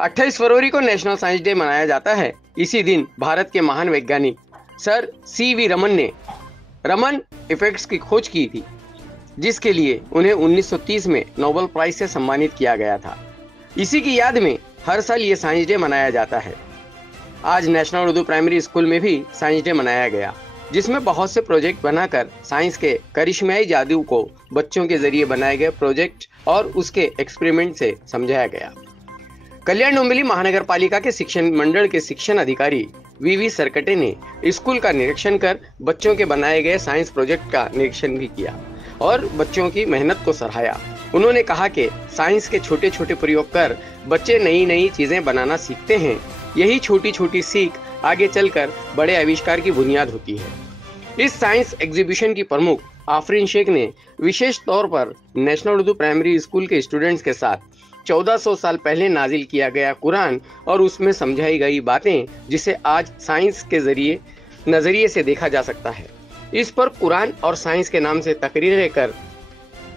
28 फरवरी को national science day मनाया जाता है। इसी दिन भारत के महान वैज्ञानिक सर सी.वी. रमन ने रमन इफेक्ट्स की खोज की थी, जिसके लिए उन्हें 1930 में नोबेल प्राइज से सम्मानित किया गया था। इसी की याद में हर साल ये साइंस डे मनाया जाता है। आज नेशनल उर्दू प्राइमरी स्कूल में भी साइंस डे मनाया गया, जिसमें बहुत से प्रोजेक्ट बनाकर साइंस के करिश्माई जादू को बच्चों के जरिए बनाए गए प्रोजेक्ट और उसके एक्सपेरिमेंट से समझाया गया। कल्याण डोंबिवली महानगर पालिका के शिक्षण मंडल के शिक्षण अधिकारी वी सरकटे ने स्कूल का निरीक्षण कर बच्चों के बनाए गए साइंस प्रोजेक्ट का निरीक्षण भी किया और बच्चों की मेहनत को सराहा। उन्होंने कहा कि साइंस के छोटे छोटे प्रयोग कर बच्चे नई नई चीजें बनाना सीखते हैं। यही छोटी छोटी सीख आगे चलकर बड़े आविष्कार की बुनियाद होती है। इस साइंस एग्जीबिशन की प्रमुख आफरीन शेख ने विशेष तौर पर नेशनल उर्दू प्राइमरी स्कूल के स्टूडेंट्स के साथ 1400 साल पहले नाजिल किया गया कुरान और उसमें समझाई गई बातें, जिसे आज साइंस के नजरिए से देखा जा सकता है। इस पर कुरान और साइंस के नाम से तकरीरें कर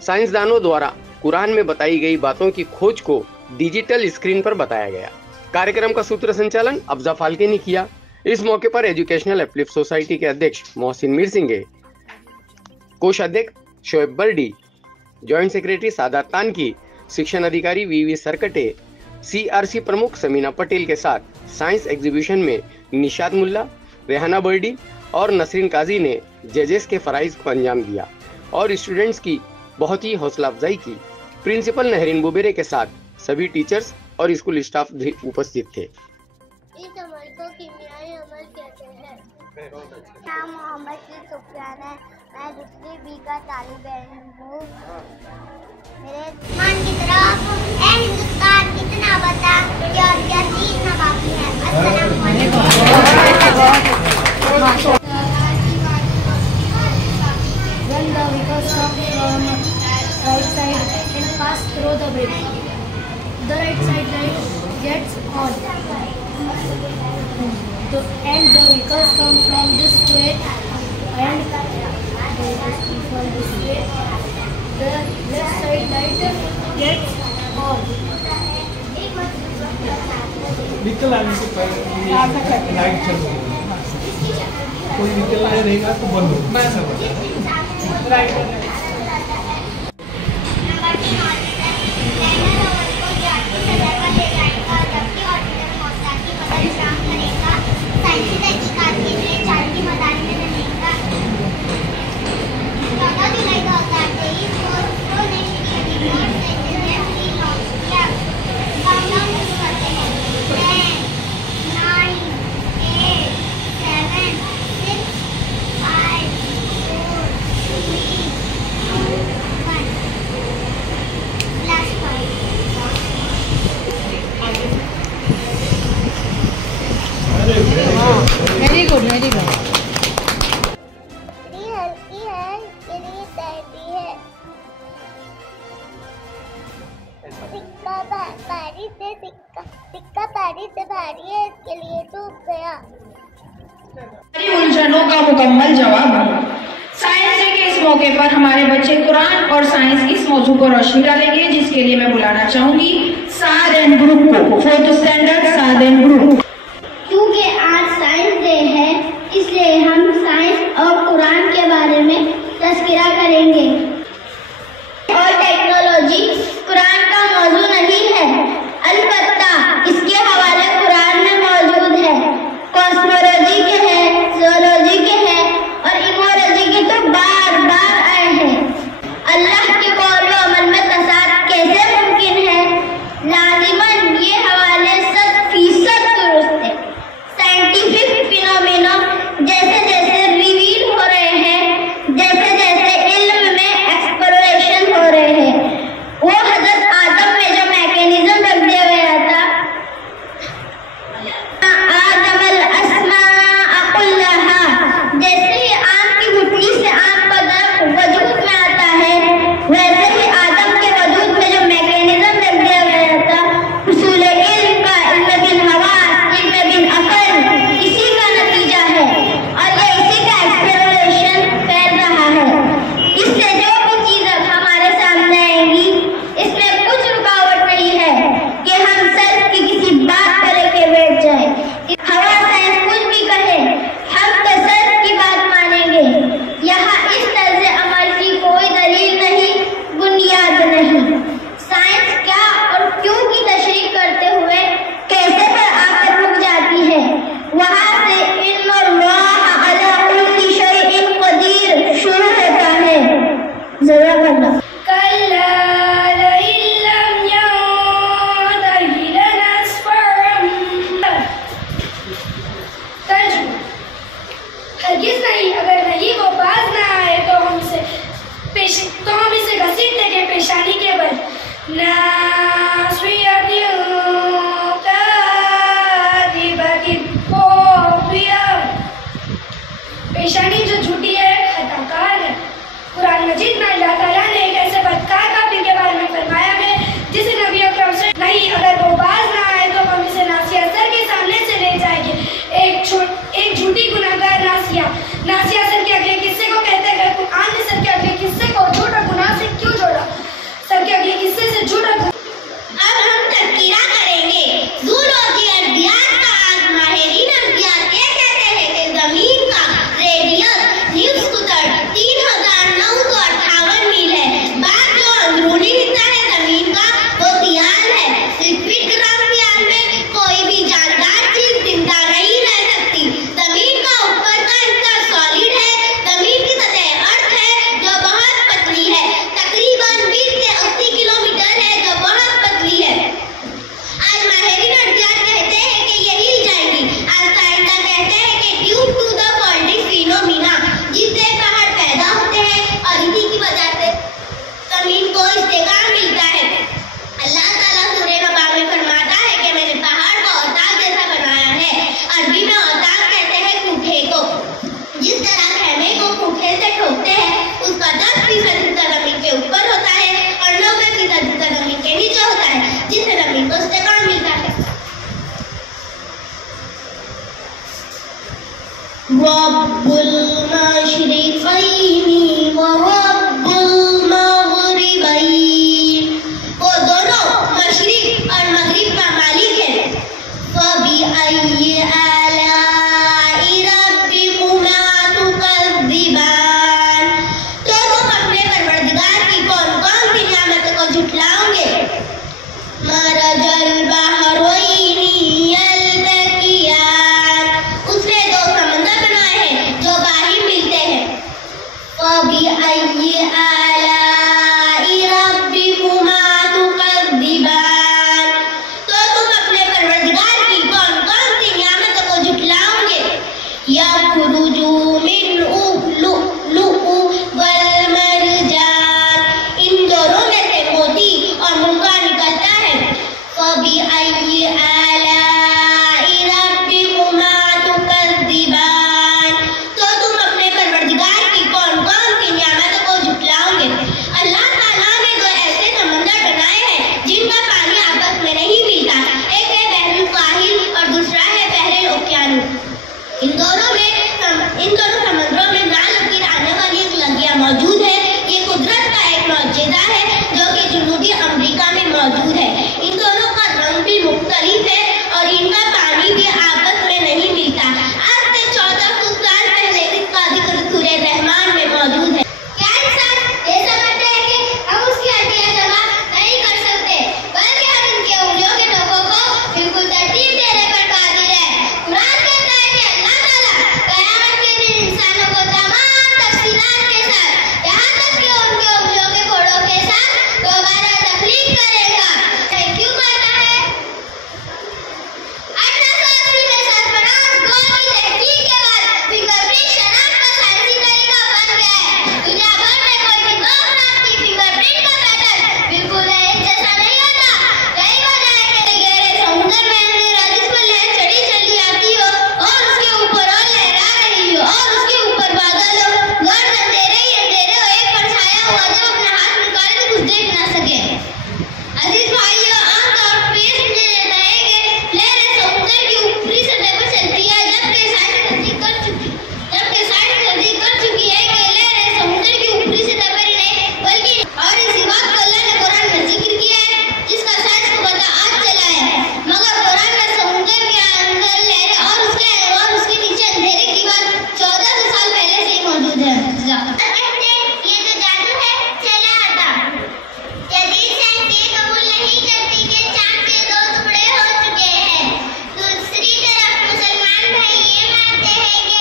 साइंसदानों द्वारा कुरान में बताई गई बातों की खोज को डिजिटल स्क्रीन पर बताया गया। कार्यक्रम का सूत्र संचालन अफजा फाल्के ने किया। इस मौके पर एजुकेशनल अपलिफ्ट सोसाइटी के अध्यक्ष मोहसिन मीर सिंगे, कोषाध्यक्ष शोएब बर्डी, ज्वाइंट सेक्रेटरी सादात तानकी, शिक्षण अधिकारी वी सरकटे, CRC प्रमुख समीना पटेल के साथ साइंस एग्जीबिशन में निशात मुल्ला, रेहाना बर्डी और नसरीन काजी ने जजेस के फराइज को अंजाम दिया और स्टूडेंट्स की बहुत ही हौसला अफजाई की। प्रिंसिपल नहरीन बुबेरे के साथ सभी टीचर्स और स्कूल स्टाफ भी उपस्थित थे। इस अमल को कीमियाई अमल कहते हैं। नाम मोहम्मद सुफियान है। मैं दूसरी बी का तालिब इल्म हूँ। मेरे मान की तरफ ए हिंदुस्तान कितना बता और क्या चीज ना बाकी है। अस्सलाम वालेकुम। When the vehicles come from right side and pass through the bridge, the right side light gets on. And the vehicles come from this way and from this way. The left side light gets on. निकल आने से पहले light चल रही है। कोई निकल आया रहेगा तो बंद हो। मैं ऐसा बता right. Very good very good. हल्की है, इसके लिए तैरती है। सिक्का भारी से भारी है, इसके लिए डूब गया। उलझनों का मुकम्मल जवाब। साइंस डे के इस मौके पर हमारे बच्चे कुरान और साइंस इस मौजू को रोशनी डालेंगे, जिसके लिए मैं बुलाना चाहूंगी साद एंड ग्रुप को। 4th standard Saad and group. क्योंकि आज साइंस डे है, इसलिए हम साइंस और कुरान के बारे में तज़किरा करेंगे। और टेक्नोलॉजी कुरान का मौजू नहीं है, अलबत्ता इसके हवाले कुरान में मौजूद है। कॉस्मोलॉजी के हैं, ज़ूलॉजी के हैं और इमोलॉजी के तो बार बार आए हैं। अल्लाह के कौल व अमल में तज़ाद कैसे मुमकिन है? लाजिमन ये हवाले 100% दुरुस्त है। साइंटिफिक फिनोमेना जैसे जैसे रिवील हो रहे हैं, जैसे जैसे इल्म में फबिअय्यि आलाइ रब्बिकुमा तुकज़्ज़िबान। तो तुम अपने परवरदिगार की कौन कौन सी नियामतों को झुठलाओगे? यख़रुजु मिन्हु लुअ्लुअु वल मरजान, इन दोनों में से मोती और मुर्गा निकलता है। फबिअय्यि आलाइ रब्बिकुमा तुकज़्ज़िबान। तो तुम अपने परवरदिगार की कौन कौन सी नियामतों को झुठलाओगे? अल्लाह ताला ने दो ऐसे समंदर बनाए हैं जिनका पानी आपस में नहीं मिलता। एक है बहरुल काहिल और दूसरा है बहरुल ओकियानुस। इन दोनों समंदरों में ना लकीर आने वाली एक लगिया मौजूद है। ये कुदरत का एक मौजूदा है जो कि जनूबी अमेरिका में मौजूद है। इन दोनों का रंग भी मुख्तलिफ है और इनका पानी भी आपस में नहीं मिलता। आज से 1400 साल पहले इसका जिक्र सूरह रहमान में मौजूद है। क्या इंसान ये समझते हैं कि हम उसकी हड्डियां जमा नहीं कर सकते, बल्कि हम इनके उंगलियों के नोकों को बिल्कुल तरतीब देने पर कादिर है। कुरान कहता है कि अल्लाह ताला क़यामत के दिन इंसानों को तमाम तफसीलात के साथ, यहाँ तक कि उनके उंगलियों के फोड़ों के साथ दोबारा तख्लीक करेगा। क्यों कहता है? 1880 में सरफराज गो की तहकीक के बाद फिंगरप्रिंट शनाख्त का साइंसी तरीका बन गया है। दुनिया भर में कोई भी दो अफराद की फिंगरप्रिंट का पैटर्न बिल्कुल एक जैसा नहीं होता। कई बार है कि गहरे समुद्र में अंधेरा जिसमें लहर चढ़ी चली आती हो और उसके ऊपर और लहरा रही हो और उसके ऊपर बादल हो, गर्द अंधेरे ही अंधेरे हो, एक परछाया हुआ जो अपना हाथ निकाल के कुछ देख ना सके। अजीज भाइयों, आमतौर पर ये समझे जाता है कि लहरें समुद्र की ऊपरी सतह पर चलती है, जबकि साइंस तस्दीक कर चुकी है कि लहरें समुद्र की ऊपरी सतह पर ही नहीं बल्कि और इसी बात को अल्लाह ने कुरान में जिक्र किया है, जिसका साइंस को पता आज चला है। मगर कुरान में समुद्र के अंदर लहरें और उसके नीचे अंधेरे की बात 1400 साल पहले से ही मौजूद है। ये जो जादू है चला आता। जदीद साइंस ये कबूल नहीं करती कि चांद के दो टुकड़े हो चुके हैं। दूसरी तरफ मुसलमान भाई ये मानते हैं कि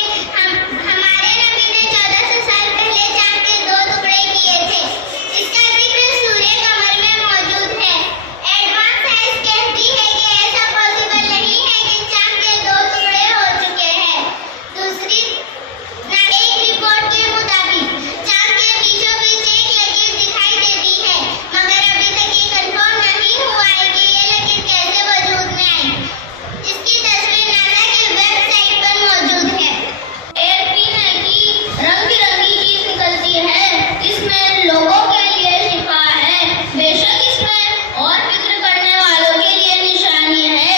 हमारे नबी ने 1400 साल पहले चांद के दो टुकड़े किए थे। इसका जिक्र सूरह कमर में मौजूद है। एडवांस साइंस कहती है कि ऐसा पॉसिबल नहीं है कि चांद के दो टुकड़े हो चुके हैं। एक रिपोर्ट के मुताबिक चांद के बीचों बीच एक लकीर दिखाई देती है, मगर अभी तक ये कंफर्म नहीं हुआ है कि ये लकीर कैसे वजूद में आई। इसकी तस्वीर नासा की वेबसाइट पर मौजूद है। एक पिन है कि रंग बिरंगी चीज निकलती है, इसमें लोगों के लिए शिफा है। बेशक इसमें और फिक्र करने वालों के लिए निशानी है।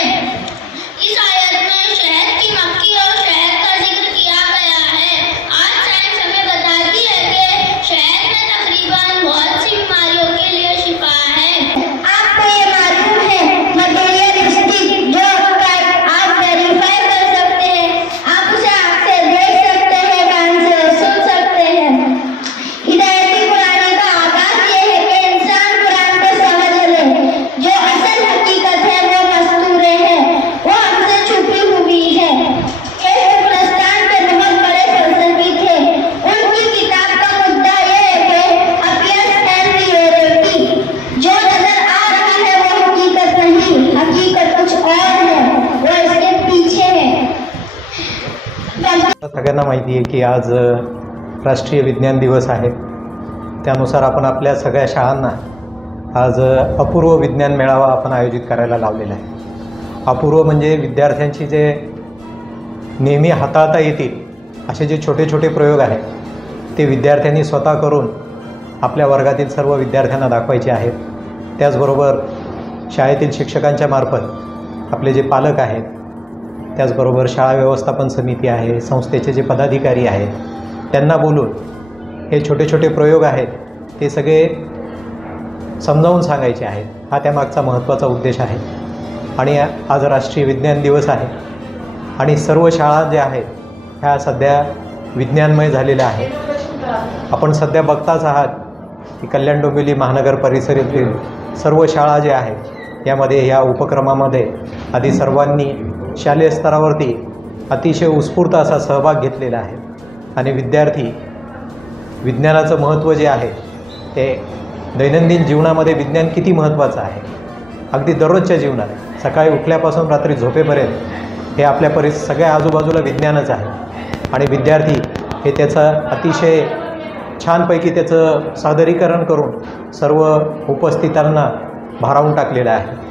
इस आयत में शहद की मक्खी और शहद का जिक्र किया गया है। आज साइंस हमें बताती है कि शहद में तकरीबन बहुत सी बीमारियों के लिए शिफा है। आपको ये मालूम है मटेरियलिस्टिक जो आप वेरीफाई कर सकते हैं, आप उसे आँख से देख सकते हैं, कान से सुन सकते हैं। हिदायती कुरानी का आगाज ये है कि इंसान कुरान को समझ ले। जो असल हकीकत है वो मस्तूरे है, वो हमसे छुपी हुई है। एक हिंदुस्तान के बहुत बड़े फलसफी थे। उनकी किताब का मुद्दा ये है कि अपीयरेंस एंड रियलिटी, जो नजर आ रहा है वो हकीकत नहीं, हकीकत कुछ और है, वो इसके पीछे है। सगळ्यांना माहिती आहे की आज राष्ट्रीय विज्ञान दिवस आहे। त्यानुसार आपण आपल्या सगळ्या शाळांना आज अपूर्व विज्ञान मेळावा आपण आयोजित करायला लावलेला आहे। अपूर्व म्हणजे विद्यार्थ्यांची जे नेहमी हाताळता येतील असे जे छोटे छोटे प्रयोग आहेत ते विद्यार्थ्यांनी स्वतः करून आपल्या वर्गातील सर्व विद्यार्थ्यांना दाखवायचे आहेत। त्याचबरोबर शाळेतील शिक्षकांच्या मार्फत आपले जे पालक आहेत, त्याचबरोबर शाळा व्यवस्थापन समिती आहे, संस्थेचे जे पदाधिकारी आहेत, त्यांना बोलून हे छोटे छोटे प्रयोग आहेत ते सगळे समजावून सांगायचे आहेत। हा त्यामागचा महत्त्वाचा उद्देश आहे। आणि आज राष्ट्रीय विज्ञान दिवस आहे आणि सर्व शाळा ज्या आहेत ह्या सध्या विज्ञानमय झालेल्या आहेत। आपण सध्या बघताच आहात की कल्याण डोंबिवली महानगर परिसर येथील सर्व शाळा ज्या आहेत यामध्ये या उपक्रमामध्ये आधी सर्वांनी शालेय स्तरावरती अतिशय उत्स्फूर्त असा सहभाग घेतलेला आहे आणि विद्यार्थी विज्ञानाचं महत्त्व जे आहे ते दैनंदिन जीवनामध्ये विज्ञान किती महत्त्वाचं आहे, अगदी दररोजच्या जीवनात सकाळी उठल्यापासून रात्री झोपेपर्यंत हे आपल्या सगळ्या आजूबाजूला विज्ञानच आहे. आणि विद्यार्थी हे त्याचं अतिशय छानपैकी त्याचं सादरीकरण करून सर्व उपस्थितांना भारावून टाकलेलं आहे.